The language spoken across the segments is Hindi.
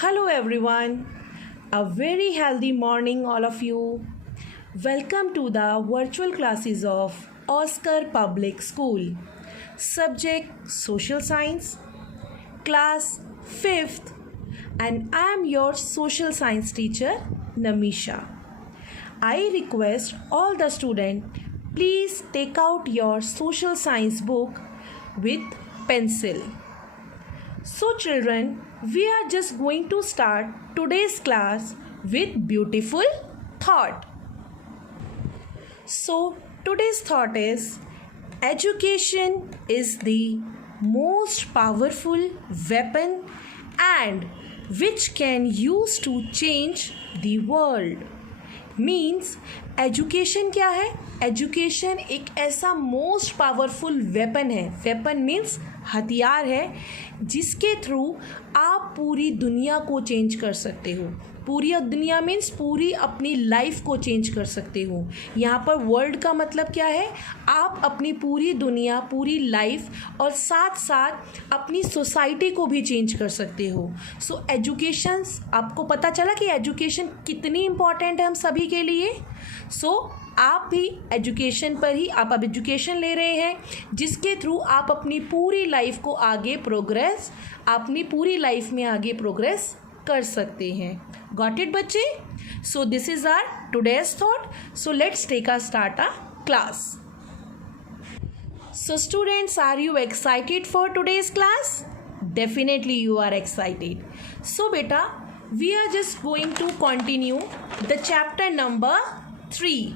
Hello everyone, a very healthy morning all of you. Welcome to the virtual classes of Oscar Public School. Subject Social Science, Class 5th, and I am your social science teacher Namisha. I request all the students please take out your social science book with pencil. So children, we are just going to start today's class with beautiful thought. So today's thought is education is the most powerful weapon and which can use to change the world. Means education क्या है? एजुकेशन एक ऐसा मोस्ट पावरफुल वेपन है. वेपन मीन्स हथियार है जिसके थ्रू आप पूरी दुनिया को चेंज कर सकते हो. पूरी दुनिया मीन्स पूरी अपनी लाइफ को चेंज कर सकते हो. यहाँ पर वर्ल्ड का मतलब क्या है? आप अपनी पूरी दुनिया, पूरी लाइफ और साथ साथ अपनी सोसाइटी को भी चेंज कर सकते हो. सो एजुकेशन, आपको पता चला कि एजुकेशन कितनी इम्पॉर्टेंट है हम सभी के लिए. सो आप भी एजुकेशन पर ही आप अब एजुकेशन ले रहे हैं जिसके थ्रू आप अपनी पूरी लाइफ को आगे प्रोग्रेस, अपनी पूरी लाइफ में आगे प्रोग्रेस कर सकते हैं. गॉट इट बच्चे? So this is our today's thought. So let's take a start a class. So students, are you excited for today's class? Definitely you are excited. So बेटा, we are just going to continue the chapter number 3.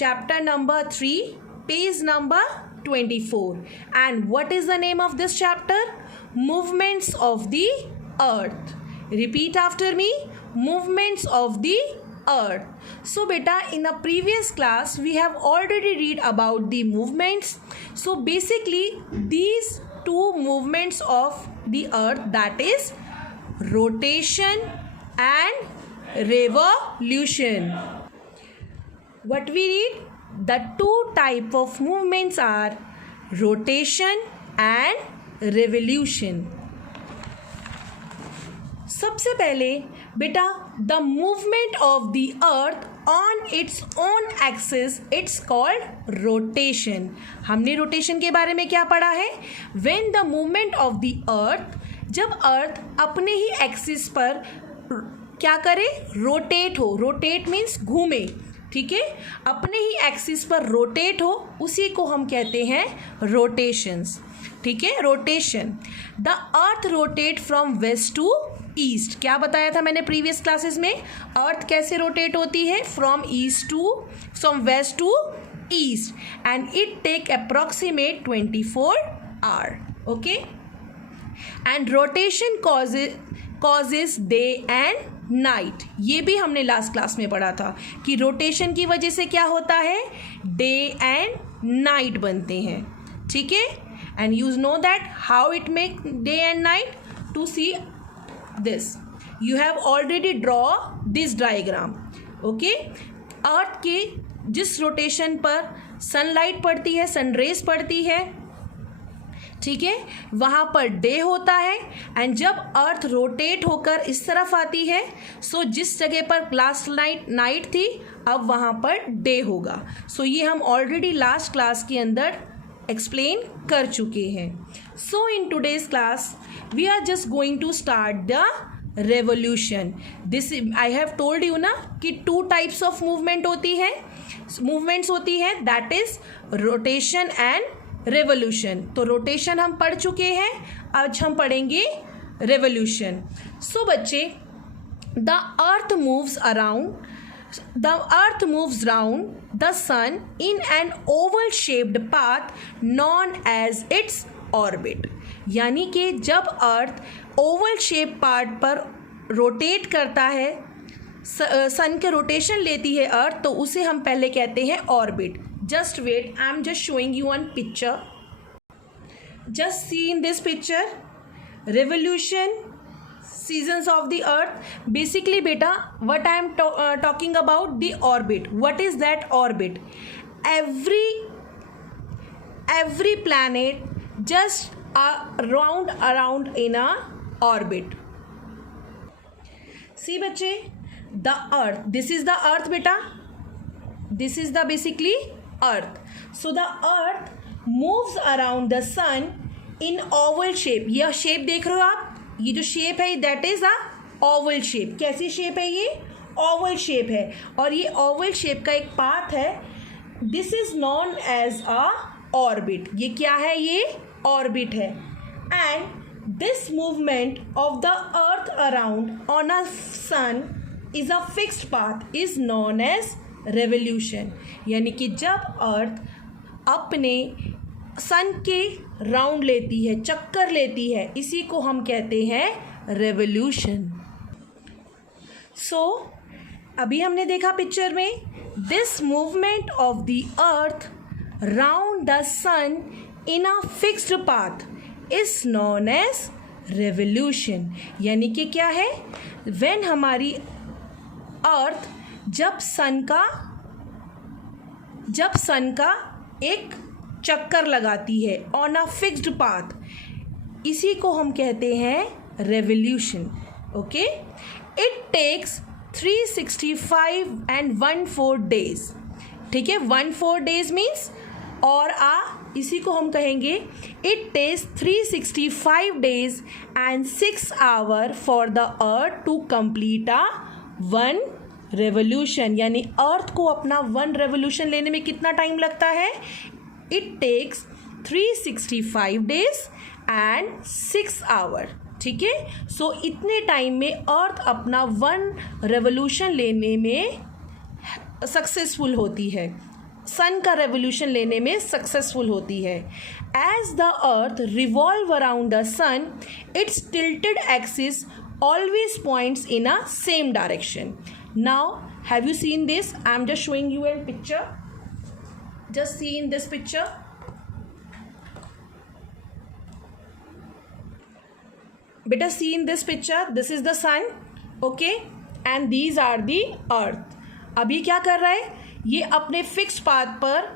Chapter number 3, page number 24. And what is the name of this chapter? Movements of the earth. Repeat after me. Movements of the earth. So beta, in a previous class we have already read about the movements. So basically these two movements of the earth, that is rotation and revolution. What we read? The two type of movements are rotation and revolution. सबसे पहले बेटा, the movement of the earth on its own axis, it's called rotation. हमने rotation के बारे में क्या पढ़ा है? When the movement of the earth, जब earth अपने ही axis पर क्या करे? रोटेट हो. रोटेट मीन्स घूमे. ठीक है, अपने ही एक्सिस पर रोटेट हो, उसी को हम कहते हैं रोटेशंस. ठीक है, rotation. The earth rotate from west to east. क्या बताया था मैंने प्रीवियस क्लासेस में? अर्थ कैसे रोटेट होती है? From west to east, and it take approximate 24 hour. Okay, and rotation causes day and night. ये भी हमने लास्ट क्लास में पढ़ा था कि रोटेशन की वजह से क्या होता है? डे एंड नाइट बनते हैं. ठीक है, and you know that how it make day and night. To see this, you have already draw this diagram. Okay, earth के जिस रोटेशन पर सनलाइट पड़ती है, सनरेज पड़ती है, ठीक है, वहाँ पर डे होता है. एंड जब अर्थ रोटेट होकर इस तरफ आती है, सो जिस जगह पर लास्ट नाइट थी, अब वहाँ पर डे होगा. सो ये हम ऑलरेडी लास्ट क्लास के अंदर एक्सप्लेन कर चुके हैं. So in today's class we are just going to start the revolution. This I have told you ना कि 2 टाइप्स ऑफ मूवमेंट्स होती है, that is rotation and revolution. तो रोटेशन हम पढ़ चुके हैं, आज हम पढ़ेंगे रेवोल्यूशन. सो बच्चे, the earth moves round the sun in an oval shaped path known as its orbit. यानी कि जब अर्थ ओवल शेप पार्ट पर रोटेट करता है, सन के रोटेशन लेती है अर्थ, तो उसे हम पहले कहते हैं orbit. Just wait, I am just showing you one picture. Just see in this picture, revolution, seasons of the earth. Basically beta, what I am talking about, the orbit. What is that orbit? Every planet just round around in a orbit. See बच्चे, the earth, this is the earth बेटा, this is the basically earth. So the earth moves around the sun in oval shape. यह शेप देख रहे हो आप, ये जो शेप है that is a oval shape. कैसी शेप है ये? ओवल शेप है. और ये ओवल शेप का एक पाथ है, this is known as a orbit. ये क्या है? ये ऑर्बिट है. And this movement of the earth around on a sun is a fixed path is known as revolution. यानी कि जब अर्थ अपने सन के राउंड लेती है, चक्कर लेती है, इसी को हम कहते हैं रेवोल्यूशन. सो अभी हमने देखा पिक्चर में, this movement of the earth round the sun in a fixed path is known as revolution. यानी कि क्या है? व्हेन हमारी अर्थ जब सन का एक चक्कर लगाती है ऑन अ फिक्स्ड पाथ, इसी को हम कहते हैं revolution. Okay, it takes 365 and 1/4 days. ठीक है, 1/4 days मीन्स और इसी को हम कहेंगे it takes 365 days and 6 hours for the earth to complete a 1 revolution. यानी अर्थ को अपना 1 रेवोल्यूशन लेने में कितना टाइम लगता है? It takes 365 days and 6 hours. ठीक है, सो इतने टाइम में अर्थ अपना 1 रेवोल्यूशन लेने में सक्सेसफुल होती है, सन का रेवोल्यूशन लेने में सक्सेसफुल होती है. As the earth revolve around the sun, its tilted axis always points in a same direction. Now have you seen this? I am just showing you a picture. Just see in this picture. Beta, see in this picture, this is the sun, okay, and these are the earth. अभी क्या कर रहा है? ये अपने फिक्स पाथ पर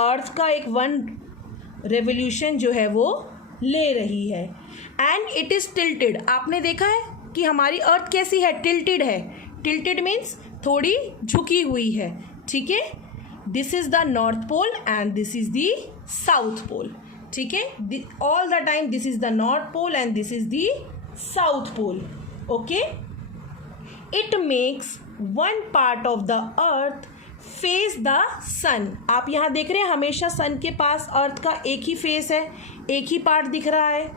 अर्थ का एक 1 रेवोल्यूशन जो है वो ले रही है. And it is tilted. आपने देखा है कि हमारी अर्थ कैसी है? टिल्टेड है. टिल्टेड मीन्स थोड़ी झुकी हुई है. ठीक है, this is the north pole and this is the south pole. ठीक है, all the time this is the north pole and this is the south pole. Okay, it makes 1 part of the earth face the sun. आप यहाँ देख रहे हैं हमेशा सन के पास अर्थ का एक ही फेस है, एक ही पार्ट दिख रहा है.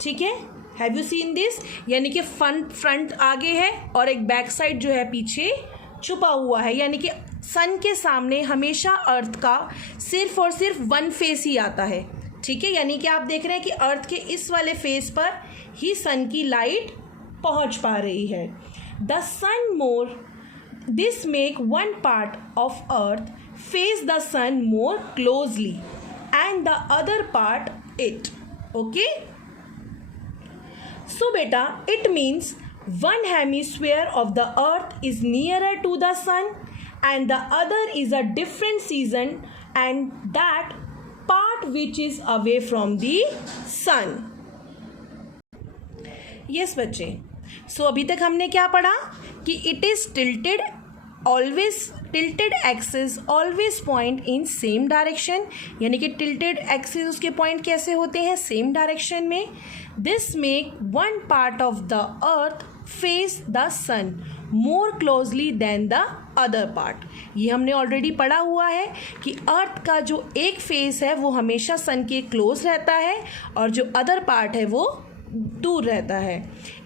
ठीक है, हैव यू सीन दिस? यानी कि फ्रंट आगे है और एक बैक साइड जो है पीछे छुपा हुआ है. यानी कि सन के सामने हमेशा अर्थ का सिर्फ और सिर्फ 1 फेस ही आता है. ठीक है, यानी कि आप देख रहे हैं कि अर्थ के इस वाले फेस पर ही सन की लाइट पहुंच पा रही है. The sun more, this make 1 part of earth face the sun more closely and the other part it. Okay, so beta, it means 1 hemisphere of the earth is nearer to the sun and the other is a different season and that part which is away from the sun. Yes बच्चे, सो अभी तक हमने क्या पढ़ा कि it is tilted, always tilted axis always point in same direction. यानी कि टिल्टेड एक्सिस उसके पॉइंट कैसे होते हैं? सेम डायरेक्शन में. This make 1 part of the earth face the sun more closely than the other part. ये हमने ऑलरेडी पढ़ा हुआ है कि अर्थ का जो एक फेस है वो हमेशा सन के क्लोज रहता है और जो अदर पार्ट है वो दूर रहता है.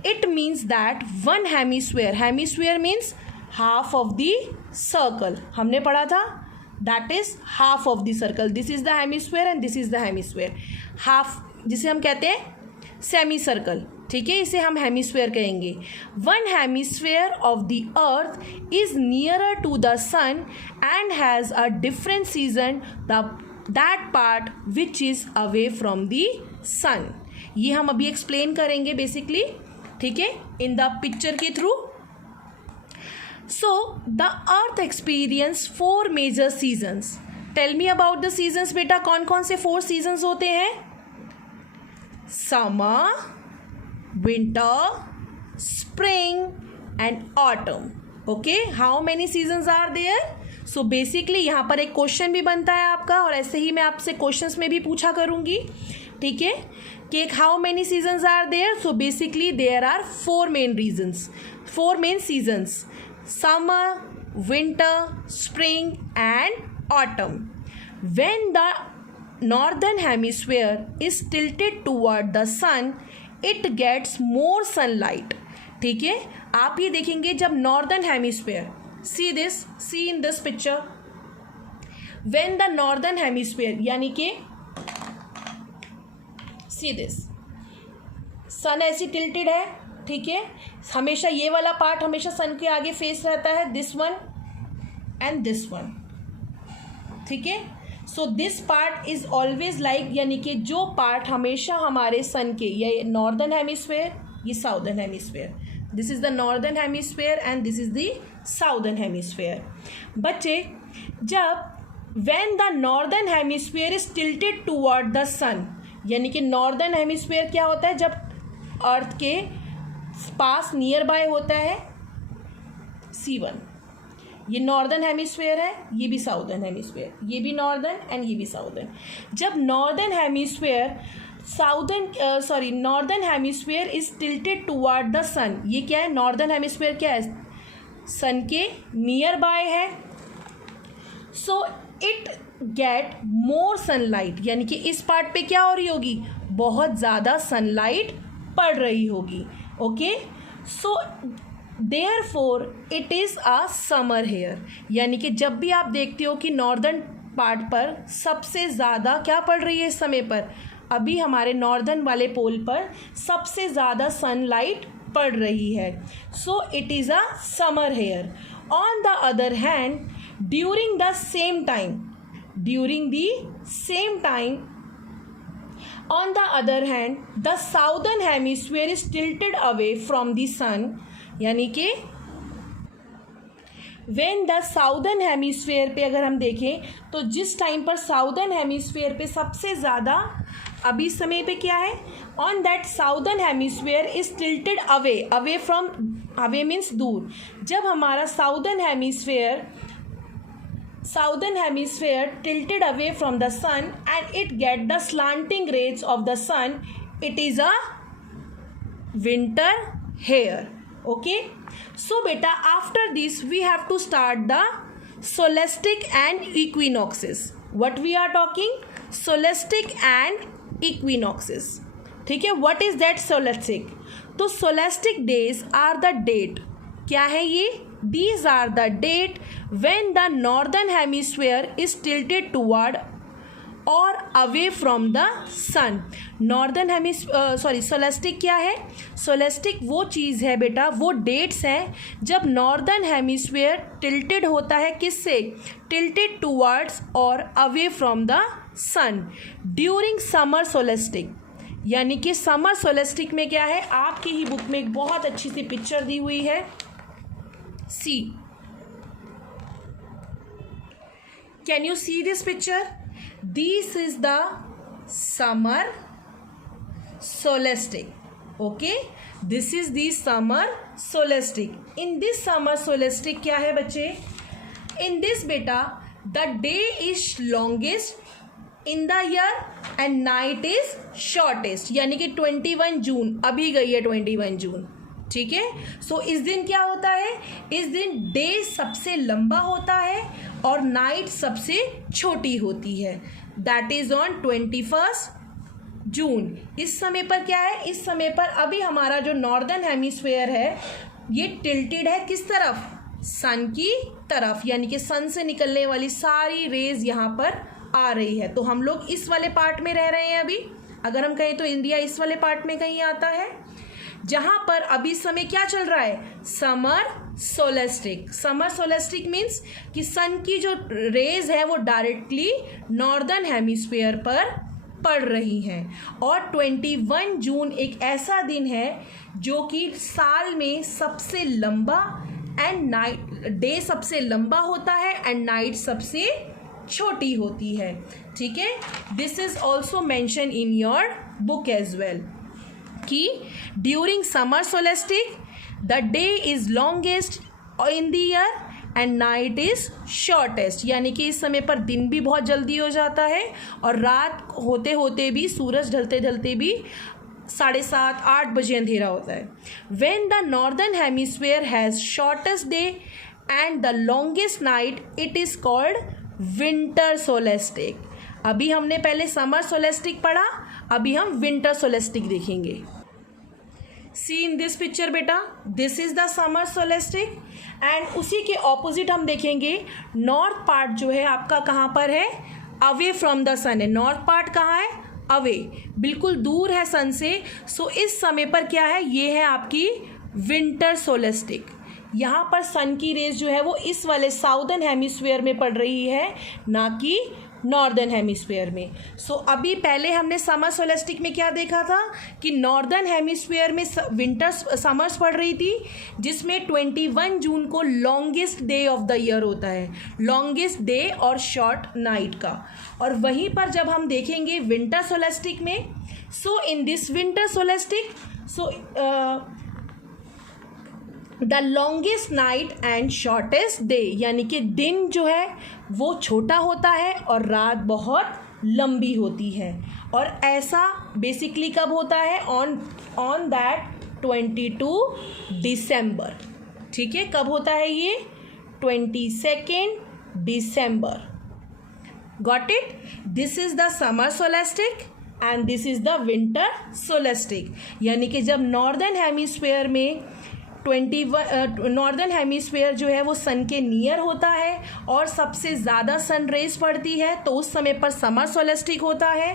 It means that 1 hemisphere, hemisphere means half of the circle. हमने पढ़ा था that is half of the circle. This is the hemisphere and this is the hemisphere. Half जिसे हम कहते हैं सेमी सर्कल. ठीक है, इसे हम हेमीस्फेयर कहेंगे. 1 hemisphere of the earth is nearer to the sun and has a different season that part which is away from the sun. ये हम अभी एक्सप्लेन करेंगे बेसिकली. ठीक है, इन द पिक्चर के through. So the earth experience 4 major seasons. Tell me about the seasons बेटा. कौन कौन से 4 सीजन्स होते हैं? Summer, winter, spring, and autumn. Okay, how many seasons are there? So basically यहाँ पर एक क्वेश्चन भी बनता है आपका, और ऐसे ही मैं आपसे क्वेश्चंस में भी पूछा करूँगी. ठीक है, कि how many seasons are there? So basically there are 4 main seasons: summer, winter, spring and autumn. When the northern hemisphere is tilted toward the sun, it gets more sunlight. ठीक है, आप ये देखेंगे जब northern hemisphere, see in this picture, when the northern hemisphere यानी कि सी दिस, सन ऐसी टिल्टेड है. ठीक है, हमेशा ये वाला पार्ट हमेशा सन के आगे फेस रहता है, this one and this one. ठीक है, so this part is always like, यानी कि जो पार्ट हमेशा हमारे सन के, ये नॉर्दर्न हेमिस्फेयर, ये southern hemisphere, this is the northern hemisphere and this is the southern hemisphere. बच्चे, जब when the northern hemisphere is tilted toward the sun, यानी कि नॉर्दर्न हेमिस्फेयर क्या होता है? जब अर्थ के पास नियर बाय होता है, C1, ये नॉर्दर्न हेमिस्फेयर है, ये भी साउदर्न हेमिस्फेयर, ये भी नॉर्दर्न एंड ये भी साउदर्न. जब northern hemisphere northern hemisphere is tilted toward the sun, ये क्या है? नॉर्दर्न हेमिस्फेयर क्या है? सन के नियर बाय है. So it get more sunlight, यानी कि इस पार्ट पे क्या हो रही होगी? बहुत ज़्यादा सनलाइट पड़ रही होगी. Okay, so therefore it is a summer here, यानी कि जब भी आप देखते हो कि नॉर्दर्न पार्ट पर सबसे ज़्यादा क्या पड़ रही है इस समय पर, अभी हमारे नॉर्दर्न वाले पोल पर सबसे ज़्यादा सनलाइट पड़ रही है. So it is a summer here. On the other hand, during the same time on the other hand, the southern hemisphere is tilted away from the sun, यानी कि when the southern hemisphere पे अगर हम देखें तो जिस टाइम पर southern hemisphere पे सबसे ज़्यादा अभी समय पे क्या है? on that southern hemisphere is tilted away from, away means दूर. जब हमारा southern hemisphere tilted away from the sun and it get the slanting rays of the sun, it is a winter hair. Okay, so beta, after this we have to start the solstice and equinoxes. What we are talking? Solstice and equinoxes. ठीक है, what is that solstice? तो solstice days are the date, क्या है ये? These are the date when the northern hemisphere is tilted toward or away from the sun. Northern solstice क्या है? सोलेस्टिक वो चीज़ है बेटा, वो डेट्स हैं जब नॉर्दर्न हेमिस्फीयर टिल्टेड होता है, किससे? टिल्टेड टुवर्ड्स और away from the sun during summer solstice. यानी कि समर सोलेस्टिक में क्या है, आपकी ही बुक में एक बहुत अच्छी सी पिक्चर दी हुई है. See, can you see this picture? This is the summer solstice. Okay, this is the summer solstice. In this summer solstice क्या है बच्चे? In this बेटा, the day is longest in the year and night is shortest. यानी कि 21 जून अभी गई है, 21 जून. ठीक है, सो इस दिन क्या होता है? इस दिन डे सबसे लंबा होता है और नाइट सबसे छोटी होती है. दैट इज ऑन 21 जून. इस समय पर क्या है? इस समय पर अभी हमारा जो नॉर्दर्न हेमिस्फीयर है ये टिल्टेड है किस तरफ? सन की तरफ. यानी कि सन से निकलने वाली सारी रेज यहाँ पर आ रही है. तो हम लोग इस वाले पार्ट में रह रहे हैं अभी. अगर हम कहें तो इंडिया इस वाले पार्ट में कहीं आता है जहाँ पर अभी समय क्या चल रहा है? समर सोलेस्टिक. समर सोलेस्टिक मीन्स कि सन की जो रेज है वो डायरेक्टली नॉर्दर्न हेमिस्फीयर पर पड़ रही हैं. और 21 जून एक ऐसा दिन है जो कि साल में सबसे लंबा एंड नाइट डे सबसे लंबा होता है एंड नाइट सबसे छोटी होती है. ठीक है, this is also mention in your book as well कि during summer solstice the day is longest in the year and night is shortest, यानी कि इस समय पर दिन भी बहुत जल्दी हो जाता है और रात होते होते भी, सूरज ढलते ढलते भी 7:30-8 बजे अंधेरा होता है. When the northern hemisphere has shortest day and the longest night it is called winter solstice. अभी हमने पहले समर सोलेस्टिक पढ़ा, अभी हम विंटर सोलेस्टिक देखेंगे. सी इन दिस पिक्चर बेटा, this is the summer solstice and उसी के ऑपोजिट हम देखेंगे नॉर्थ पार्ट जो है आपका कहाँ पर है, अवे फ्रॉम द सन है. नॉर्थ पार्ट कहाँ है, अवे, बिल्कुल दूर है सन से. सो इस समय पर क्या है, ये है आपकी विंटर सोलेस्टिक. यहाँ पर सन की रेज जो है वो इस वाले साउदर्न हेमिस्फीयर में पड़ रही है, ना कि नॉर्दर्न हेमिस्फीयर में. सो अभी पहले हमने समर सोलेस्टिक में क्या देखा था कि नॉर्दर्न हेमिस्फीयर में विंटर समर्स पड़ रही थी, जिसमें 21 जून को longest day of the year होता है, लॉन्गेस्ट डे और शॉर्ट नाइट का. और वहीं पर जब हम देखेंगे विंटर सोलेस्टिक में, so in this winter solstice, so the longest night and shortest day, यानी कि दिन जो है वो छोटा होता है और रात बहुत लंबी होती है. और ऐसा बेसिकली कब होता है, ऑन दैट 22 दिसंबर. ठीक है, कब होता है ये, 22 दिसंबर. Got it. This is the summer solstice and this is the winter solstice. यानी कि जब नॉर्दर्न हेमिस्फीयर में नॉर्दर्न हेमिस्फीयर जो है वो सन के नियर होता है और सबसे ज़्यादा सन रेज पड़ती है, तो उस समय पर समर सोलेस्टिक होता है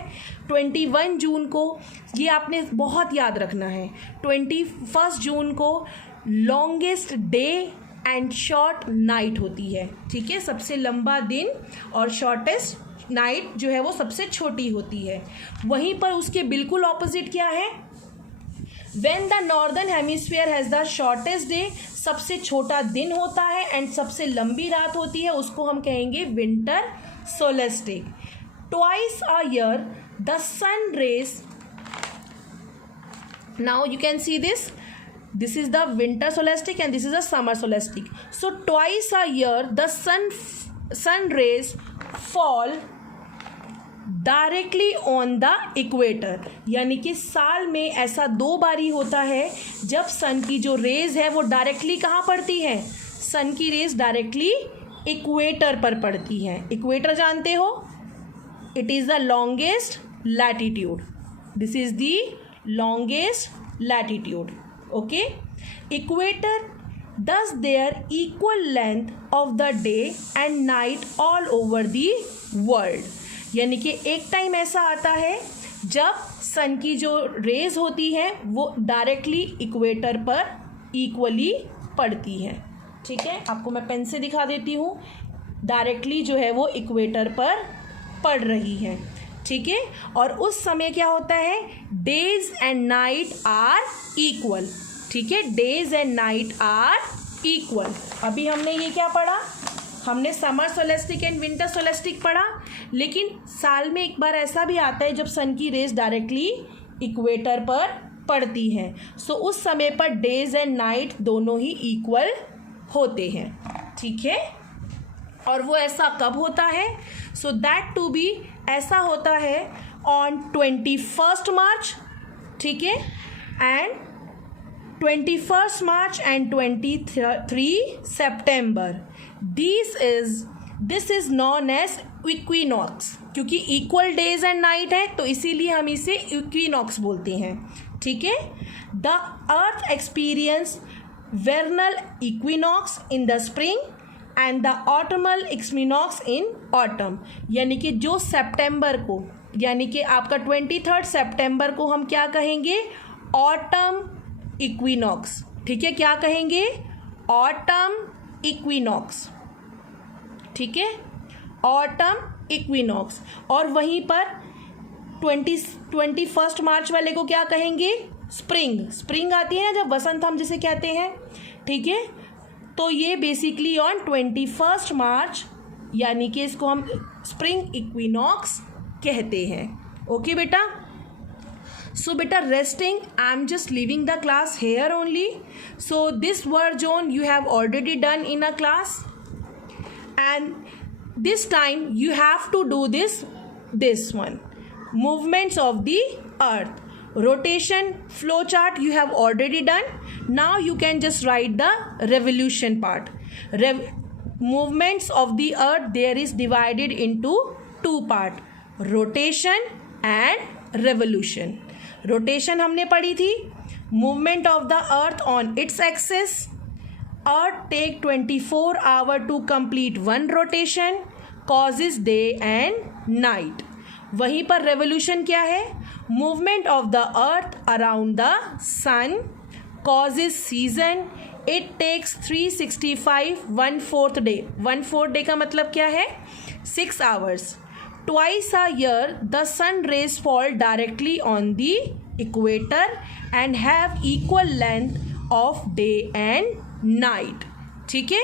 21 जून को. ये आपने बहुत याद रखना है. 21 जून को longest day and short night होती है. ठीक है, सबसे लंबा दिन और शॉर्टेस्ट नाइट जो है वो सबसे छोटी होती है. वहीं पर उसके बिल्कुल ऑपोजिट क्या है, when the northern hemisphere has the shortest day, सबसे छोटा दिन होता है एंड सबसे लंबी रात होती है, उसको हम कहेंगे winter solstice. Twice a year the sun rays, now you can see this, this is the winter solstice and this is the summer solstice. So twice a year the sun rays fall directly on the equator, यानी कि साल में ऐसा 2 बारी होता है जब सन की जो रेज है वो डायरेक्टली कहाँ पड़ती है, सन की रेज डायरेक्टली इक्वेटर पर पड़ती है. इक्वेटर जानते हो, it is the longest latitude. This is the longest latitude. Okay, equator thus their equal length of the day and night all over the world. यानी कि एक टाइम ऐसा आता है जब सन की जो रेज होती है वो डायरेक्टली इक्वेटर पर इक्वली पड़ती है. ठीक है, आपको मैं पेन से दिखा देती हूँ, डायरेक्टली जो है वो इक्वेटर पर पड़ रही है. ठीक है, और उस समय क्या होता है, days and night are equal. ठीक है, days and night are equal. अभी हमने ये क्या पढ़ा, हमने summer solstice and winter solstice पढ़ा, लेकिन साल में एक बार ऐसा भी आता है जब सन की रेज डायरेक्टली इक्वेटर पर पड़ती हैं. सो उस समय पर डेज एंड नाइट दोनों ही इक्वल होते हैं. ठीक है, और वो ऐसा कब होता है, सो दैट टू बी ऐसा होता है ऑन 21 मार्च. ठीक है, एंड 21 मार्च एंड 23 सितंबर. This is known as equinox. क्योंकि इक्वल डेज एंड नाइट है तो इसीलिए हम इसे इक्विनॉक्स बोलते हैं. ठीक है, the earth experience vernal equinox in the spring and the autumnal equinox in autumn. यानी कि जो सितंबर को, यानी कि आपका 23 सितंबर को हम क्या कहेंगे, ऑटम इक्विनॉक्स. ठीक है, क्या कहेंगे, ऑटम इक्विनॉक्स. ठीक है, ऑटम इक्विनॉक्स. और वहीं पर 21 मार्च वाले को क्या कहेंगे, स्प्रिंग. स्प्रिंग आती है ना जब वसंत हम जिसे कहते हैं. ठीक है, तो ये बेसिकली ऑन 21 मार्च, यानी कि इसको हम स्प्रिंग इक्विनॉक्स कहते हैं. ओके बेटा, So beta resting, I'm just leaving the class here only. So this word zone you have already done in a class, and this time you have to do this one, movements of the earth. Rotation flow chart you have already done. Now you can just write the revolution part. Movements of the earth there is divided into two part, rotation and revolution. Rotation हमने पढ़ी थी, movement of the earth on its axis, earth take 24 hour to complete one rotation, causes day and night. वहीं पर रेवोल्यूशन क्या है, movement of the earth around the sun, causes season, it takes 365 1/4 day. 1/4 day का मतलब क्या है, 6 hours. Twice a year the sun rays fall directly on the equator and have equal length of day and night. ठीक है,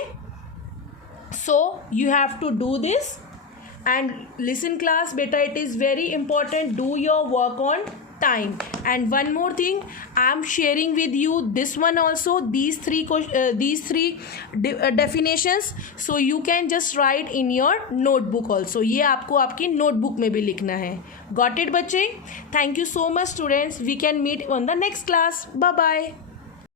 so you have to do this and listen class beta, it is very important, do your work on time. And one more thing, I am sharing with you this one also, these three definitions, so you can just write in your notebook also. ये आपको आपकी notebook में भी लिखना है. Got it बच्चे? Thank you so much students. We can meet on the next class. Bye bye.